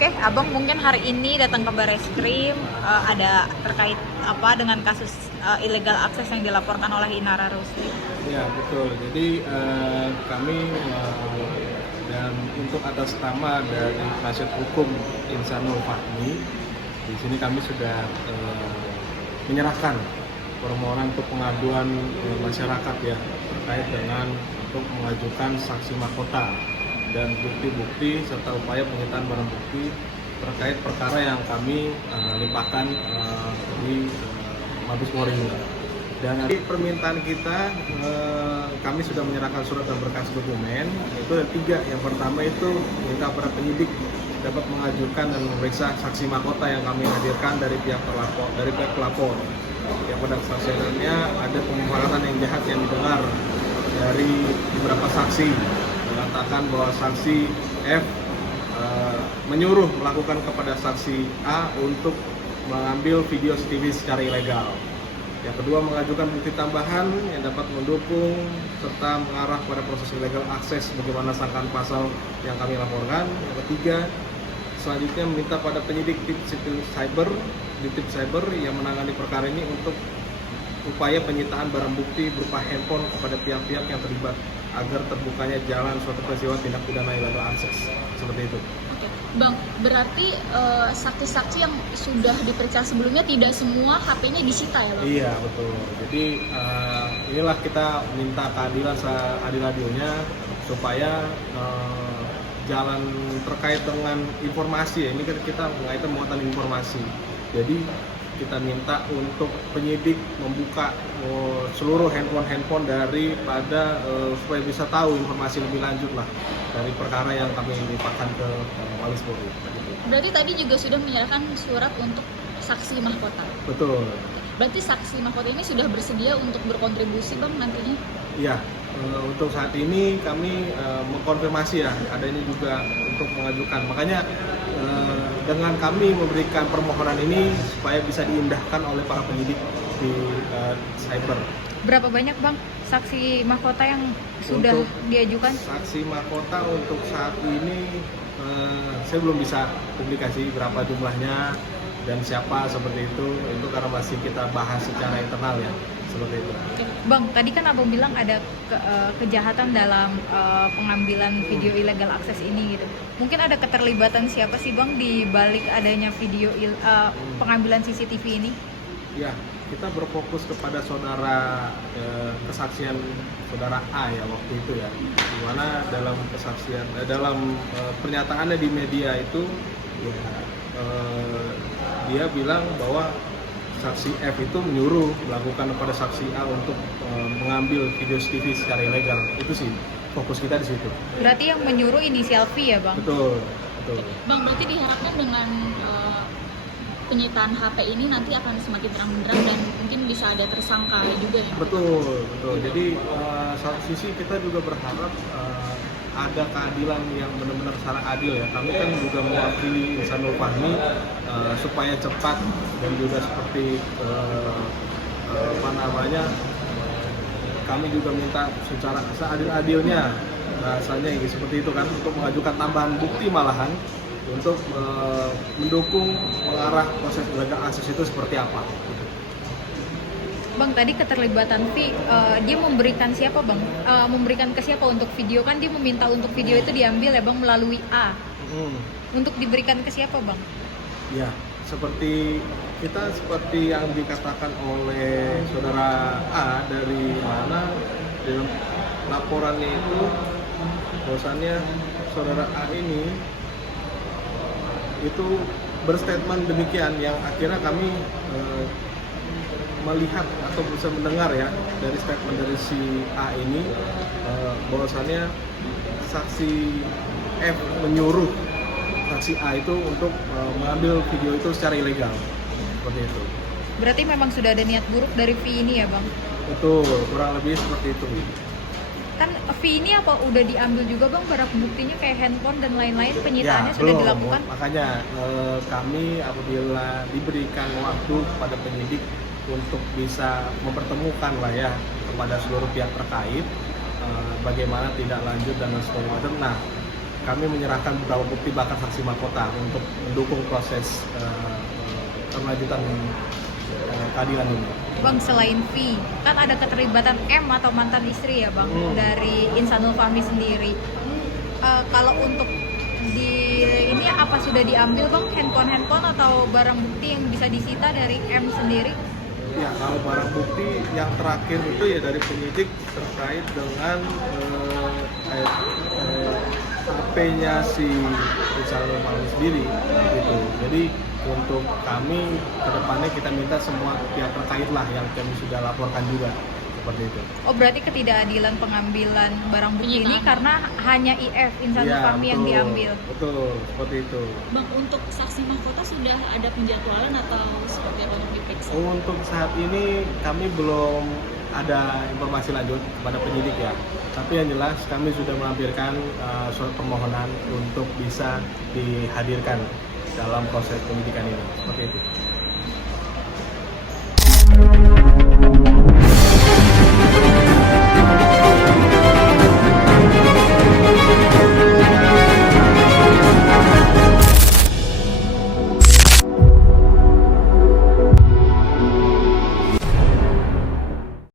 Oke, Abang mungkin hari ini datang ke Bareskrim ada terkait apa dengan kasus illegal akses yang dilaporkan oleh Inara Rusli. Ya betul. Jadi kami dan untuk atas nama dari penasihat hukum Insanul Fahmi, di sini kami sudah menyerahkan permohonan untuk pengaduan masyarakat ya terkait dengan untuk mengajukan saksi mahkota dan bukti-bukti serta upaya penyitaan barang bukti terkait perkara yang kami limpahkan di Mabes Polri. Dan nanti permintaan kita, kami sudah menyerahkan surat dan berkas dokumen. Itu ada 3. Yang pertama itu minta para penyidik dapat mengajukan dan memeriksa saksi mahkota yang kami hadirkan dari pihak pelapor. Yang pada kesaksiannya ada pemahaman yang jahat yang didengar dari beberapa saksi, mengatakan bahwa saksi F menyuruh melakukan kepada saksi A untuk mengambil video CCTV secara ilegal. Yang kedua, mengajukan bukti tambahan yang dapat mendukung serta mengarah pada proses illegal akses bagaimana sangkaan pasal yang kami laporkan. Yang ketiga, selanjutnya meminta pada penyidik Ditip Cyber yang menangani perkara ini untuk upaya penyitaan barang bukti berupa handphone kepada pihak-pihak yang terlibat agar terbukanya jalan suatu peristiwa tindak pidana illegal akses. Seperti itu. Bang, berarti saksi-saksi yang sudah diperiksa sebelumnya tidak semua HP-nya disita ya Bang? Iya betul. Jadi inilah kita minta keadilan seadil-adilnya supaya jalan terkait dengan informasi ya. Ini kan kita mengaitkan muatan informasi. Jadi kita minta untuk penyidik membuka seluruh handphone daripada supaya bisa tahu informasi lebih lanjut lah dari perkara yang kami limpahkan ke Mabes Polri. Berarti tadi juga sudah menyerahkan surat untuk saksi mahkota. Betul. Berarti saksi mahkota ini sudah bersedia untuk berkontribusi Bang nantinya? Iya, untuk saat ini kami mengkonfirmasi ya adanya juga untuk mengajukan. Makanya dengan kami memberikan permohonan ini supaya bisa diindahkan oleh para penyidik di cyber. Berapa banyak Bang saksi mahkota yang sudah Untuk diajukan? Saksi mahkota untuk saat ini saya belum bisa publikasi berapa jumlahnya dan siapa seperti itu karena masih kita bahas secara internal ya, seperti itu. Oke. Bang, tadi kan Abang bilang ada kejahatan dalam pengambilan video illegal akses ini gitu. Mungkin ada keterlibatan siapa sih Bang di balik adanya video pengambilan CCTV ini? Ya, kita berfokus kepada kesaksian saudara A ya waktu itu ya, dimana dalam kesaksian pernyataannya di media itu ya, dia bilang bahwa saksi F itu menyuruh melakukan kepada saksi A untuk mengambil video CCTV secara ilegal. Itu sih fokus kita di situ. Berarti yang menyuruh inisial V ya Bang? Betul. Bang, berarti diharapkan dengan penyitaan HP ini nanti akan semakin terang-benderang dan mungkin bisa ada tersangka juga ya? Betul. Jadi satu sisi kita juga berharap ada keadilan yang benar-benar secara adil ya. Kami kan juga mewakili Insanul Fahmi supaya cepat dan juga seperti kami juga minta secara seadil-adilnya bahasanya seperti itu kan, untuk mengajukan tambahan bukti malahan untuk mendukung mengarah proses illegal akses itu seperti apa. Bang, tadi keterlibatan V, dia memberikan siapa Bang? Memberikan ke siapa untuk video? Kan dia meminta untuk video itu diambil ya Bang melalui A. Untuk diberikan ke siapa Bang? Ya, seperti yang dikatakan oleh saudara A dari mana dalam laporannya itu bahwasannya saudara A ini itu berstatement demikian yang akhirnya kami melihat atau bisa mendengar ya dari statement dari si A ini bahwasannya saksi F menyuruh saksi A itu untuk mengambil video itu secara ilegal, seperti itu. Berarti memang sudah ada niat buruk dari V ini ya Bang? Betul, kurang lebih seperti itu. Kan V ini apa udah diambil juga Bang barang buktinya kayak handphone dan lain-lain, penyitaannya Ya, sudah belum. dilakukan? Makanya kami apabila diberikan waktu kepada penyidik untuk bisa mempertemukan lah ya kepada seluruh pihak terkait bagaimana tindak lanjut dan segala macam. Nah, kami menyerahkan beberapa bukti bahkan saksi mahkota untuk mendukung proses kelanjutan keadilan ini. Bang, selain V, kan ada keterlibatan M atau mantan istri ya Bang, dari Insanul Fahmi sendiri. Kalau untuk di ini apa sudah diambil Bang handphone atau barang bukti yang bisa disita dari M sendiri? Ya, kalau barang bukti yang terakhir itu ya dari penyidik terkait dengan HP-nya si Insanul Fahmi sendiri gitu. Jadi untuk kami kedepannya kita minta semua pihak terkait lah yang kami sudah laporkan juga seperti itu. Oh, berarti ketidakadilan pengambilan barang bukti ini Penyitaan. karena hanya IF Insanul Iya, Fahmi yang betul. diambil. Betul, seperti itu. Bang, untuk saksi mahkota sudah ada penjadwalan atau seperti apa untuk diperiksa? Untuk saat ini kami belum ada informasi lanjut kepada penyidik ya. Tapi yang jelas kami sudah melampirkan surat permohonan untuk bisa dihadirkan dalam proses penyidikan ini. Seperti itu.